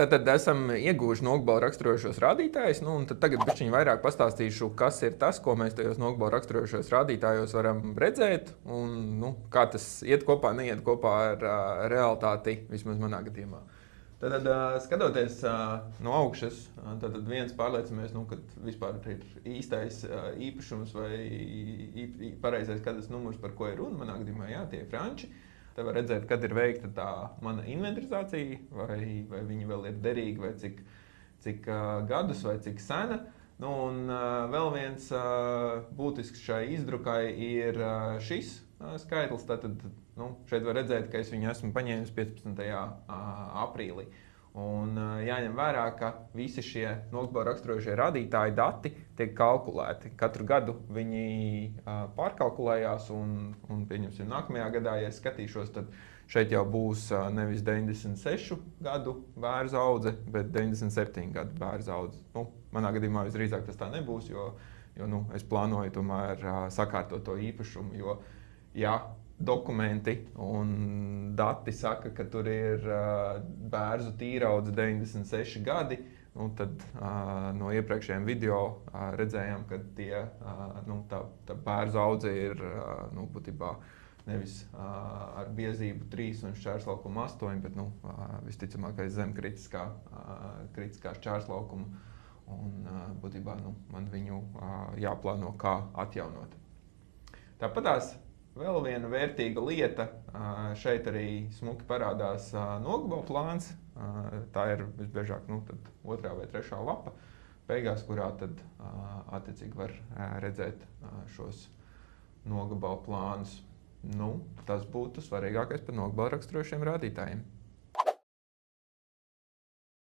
Tad esam ieguvuši nogbalu raksturojošos rādītājus. Nu, tagad bišķiņ vairāk pastāstīšu, kas ir tas, ko mēs tajos nogbalu raksturojošos rādītājos varam redzēt. Un, nu, kā tas iet kopā, neiet kopā ar realitāti, vismaz manā gadījumā. Tad, skatoties no augšas, tad viens pārliecinamies, nu, ka vispār ir īstais īpašums vai pareizais kadas numurs, par ko ir runa. Manā gadījumā jā, tie ir franči. Te var redzēt, kad ir veikta tā mana inventarizācija, vai viņa vēl ir derīga, vai cik gadus, vai cik sena. Nu, un vēl viens būtisks šai izdrukai ir šis skaitlis. Tātad, nu, šeit var redzēt, ka es viņu esmu paņēmis 15. aprīlī. Un jāņem vērā, ka visi šie nogbalu raksturojošie rādītāji dati tiek kalkulēti. Katru gadu viņi pārkalkulējās, un pieņemsim, nākamajā gadā, ja es skatīšos, tad šeit jau būs nevis 96 gadu bērza audze, bet 97 gadu bērza audze. Nu, manā gadījumā visdrīzāk tas tā nebūs, jo nu, es plānoju tomēr sakārtot to īpašumu, jo ja dokumenti un dati saka, ka tur ir bērzu tīraudze 96 gadi, nu, tad no iepriekšējiem video redzējām, ka tā bērzu audze ir nu, būtībā nevis ar biezību 3 un šķērslaukuma 8, bet nu, visticamākais zem kritiskā šķērslaukuma. Un būtībā nu, man viņu jāplāno, kā atjaunot. Tāpatās vēl viena vērtīga lieta, šeit arī smuki parādās nogbalu plāns. Tā ir visbiežāk nu, otrā vai trešā lapa beigās, kurā tad attiecīgi var redzēt šos nogabalu plānus. Nu, tas būtu svarīgākais par nogbalu raksturošiem rādītājiem.